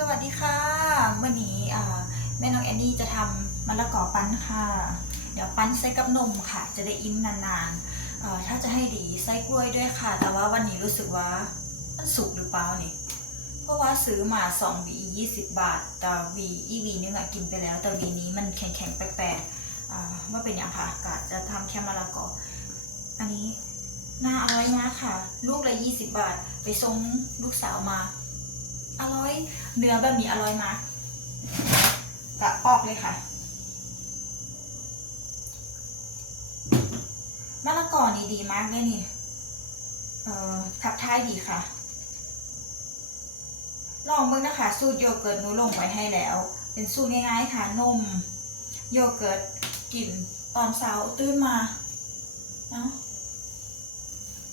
สวัสดีค่ะ วันนี้แม่น้องแอนนี่จะทำมะละกอปั้นค่ะ เดี๋ยวปั้นใส่กับนมค่ะ จะได้อิ่มนานๆถ้าจะให้ดีใส่กล้วยด้วยค่ะ แต่ว่าวันนี้รู้สึกว่ามันสุกหรือเปล่านี่ เพราะว่าซื้อมา2วี20 บาท แต่วีอีวีนึงอะกินไปแล้ว แต่วีนี้มันแข็งๆแปลกๆว่าเป็นอย่างค่ะกะจะทำแค่มะละกอ อันนี้น่าอร่อยมากค่ะ ลูกละ20 บาท ไปส่งลูกสาวมา อร่อย เนื้อแบบนี้อร่อยมากกะปอกเลยค่ะมะละกอนี่ดีมากเลยนี่ เอ่อขับท้ายดีค่ะ ลองเบิ่งนะคะ สูตรโยเกิร์ตหนูลงไว้ให้แล้ว เป็นสูตรง่ายๆค่ะ นม โยเกิร์ตกินตอนเช้าตื่นมาเนาะ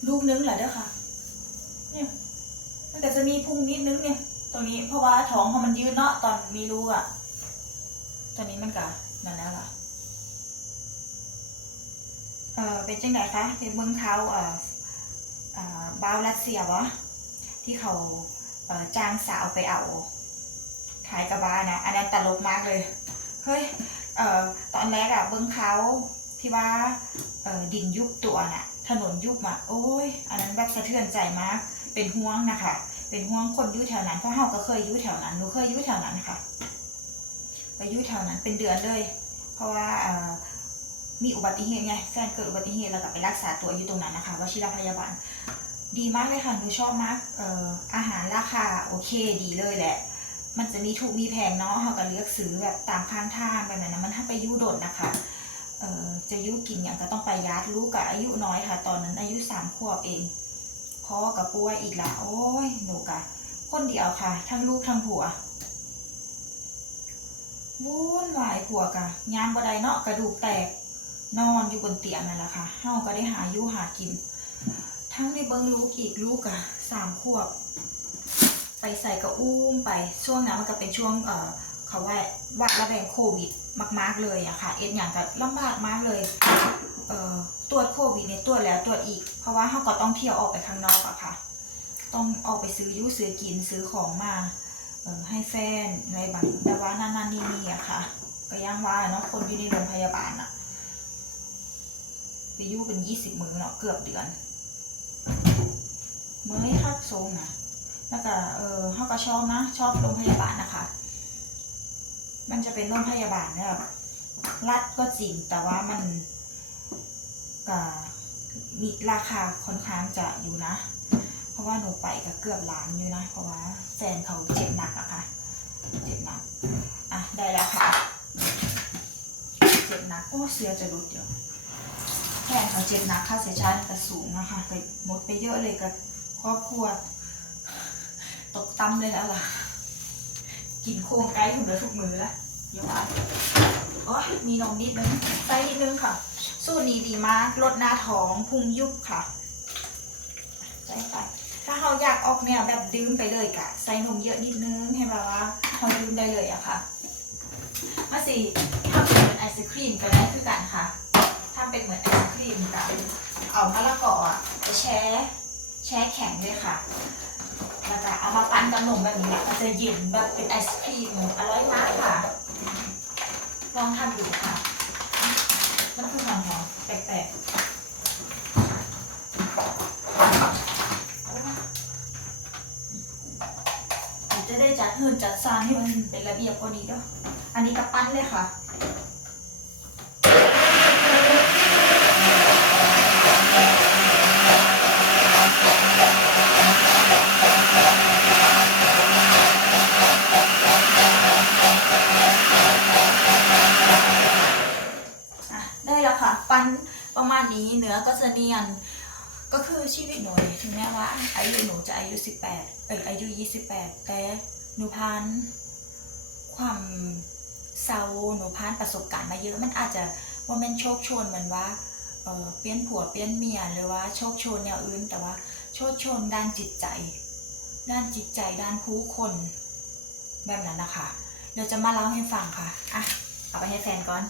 ลูกนึงแหละเด้อค่ะ เนี่ยมันก็จะมีพุงนิดนึงเนี่ย ตรงนี้เพราะว่าท้องของมันยืดเนาะตอนมีลูกอะ่ะตอนนี้มันก็นั่นแล้วล่ะเออเป็นจังไหนคะเป็นเมืองเขาเออเออบาวรัสเซียวะที่เขาเออจ้างสาวไปเอาขายกระบานะอันนั้นตลกมากเลยเฮ้ยเออตอนแรกอะเบิ้งเขาที่ว่าเอ่อดินยุบตัวน่ะ ถนนยุบมาโอ้ยอันนั้นแบบสะเทือนใจมากเป็นห่วงนะคะ เป็นห่วงคนอยู่แถวนั้นเพราะเฮาก็เคยอยู่แถวนั้นหนูเคยอยู่แถวนั้นค่ะ ไปอยู่แถวนั้นเป็นเดือนเลย เพราะว่ามีอุบัติเหตุไงแฟนเกิดอุบัติเหตุแล้วก็ไปรักษาตัวอยู่ตรงนั้นนะคะวชิรพยาบาล ดีมากเลยค่ะหนูชอบมากออาหารราคาโอเคดีเลยแหละ มันจะมีถูกมีแพงเนาะเฮาก็เลือกซื้อแบบตามข้างทางแบบนั้นนะมันถ้าไปยู่โดดนะคะจะยุกินอย่างก็ต้องไปยัดลูกกับอายุน้อยค่ะ ตอนนั้นอายุสามขวบเอง พ่อกับป่วยอีกละโอ้ยหนูกะคนเดียวค่ะ ทั้งลูกทั้งผัววุ่นวายผัวกะยามบ่ได้เนาะกระดูกแตกนอนอยู่บนเตียงนั่นแหละค่ะเฮาก็ได้หาอยู่หากิน ทั้งได้เบิงลูกอีกลูกอะสามขวบ ไปใส่กระอุ้มไปช่วงนั้นมันก็เป็นช่วงเอ่อ เขาว่าวัดระแวงโควิดมาก ๆเลยอะค่ะ เอ็ดอย่างกับลำบากมากเลยเอ่อตรวจโควิดเนี่ยตรวจแล้วตรวจอีก เพราะว่าเขาก็ต้องเที่ยวออกไปข้างนอกอะค่ะ ต้องออกไปซื้อยุ่ซื้อกินซื้อของมาเอ่อให้แฟนอะไรบางแต่ว่านั่นนั่นนี่นี่อะค่ะ ก็ยังว่าเนาะคนอยู่ในโรงพยาบาลอะไปยู่เป็นยี่สิบมื้อเนาะเกือบเดือนเมื่อยคักทรงนะแล้วก็เออเขาก็ชอบนะ ชอบโรงพยาบาลนะคะ มันจะเป็นโรงพยาบาลเนี่ยรัดก็จริงแต่ว่ามันมีราคาค่อนข้างจะอยู่นะ เพราะว่าหนูไปก็เกือบล้านอยู่นะ เพราะว่าแฟนเขาเจ็บหนักอะค่ะเจ็บหนักอะได้แล้วค่ะเจ็บหนักโอ้เสียจะรุดเดี๋ยวแฟนเขาเจ็บหนักค่าเสียชาติก็สูงนะคะไปหมดไปเยอะเลยกับครอบครัวตกตั้มเลยแล้วล่ะ กินโครงไก่ถุงละทุกมือละเดี๋ยวอะโอ้ยมีนมนิดนึงใส่นิดนึงค่ะ สูตรนี้ดีมากลดหน้าท้องพุงยุบค่ะใส่ไป ถ้าเราอยากออกแนวแบบดื่มไปเลยกะใส่นมเยอะนิดนึงให้แบบว่าเราดื่มได้เลยอะค่ะมาสิถ้าเป็นเหมือนไอศครีมก็ได้คือกันค่ะ ถ้าเป็นเหมือนไอศครีมกับเอามะละกออะไปแช่แช่แข็งเลยค่ะ แล้วก็เอามาปั้นกับนมแบบนี้มันจะเย็นแบบเป็นไอศครีมอร่อยมากค่ะ ลองทำดูค่ะมันคือหอมหอมแปลกๆจะได้จัดหื่นจัดซานให้มันเป็นระเบียบกว่านี้ด้วยอันนี้กับปั้นเลยค่ะได้แล้วค่ะ ปั้นประมาณ นี้เนื้อก็จะเนียน ก็คือชีวิตหนูถึงแม้ว่าอายุหนูจะอายุสิบแปดเอออายุยี่สิบแปดแต่หนูพันความเศร้าหนูพันประสบการณ์มาเยอะมันอาจจะว่ามันโชคชนเหมือนว่าเออเปลี่ยนผัวเปลี่ยนเมียหรือว่าโชคชนแนวอื่น แต่ว่าโชคชนด้านจิตใจ ด้านจิตใจด้านผู้คนแบบนั้นนะคะเดี๋ยวจะมาเล่าให้ฟังค่ะอะเอาไปให้แฟนก่อน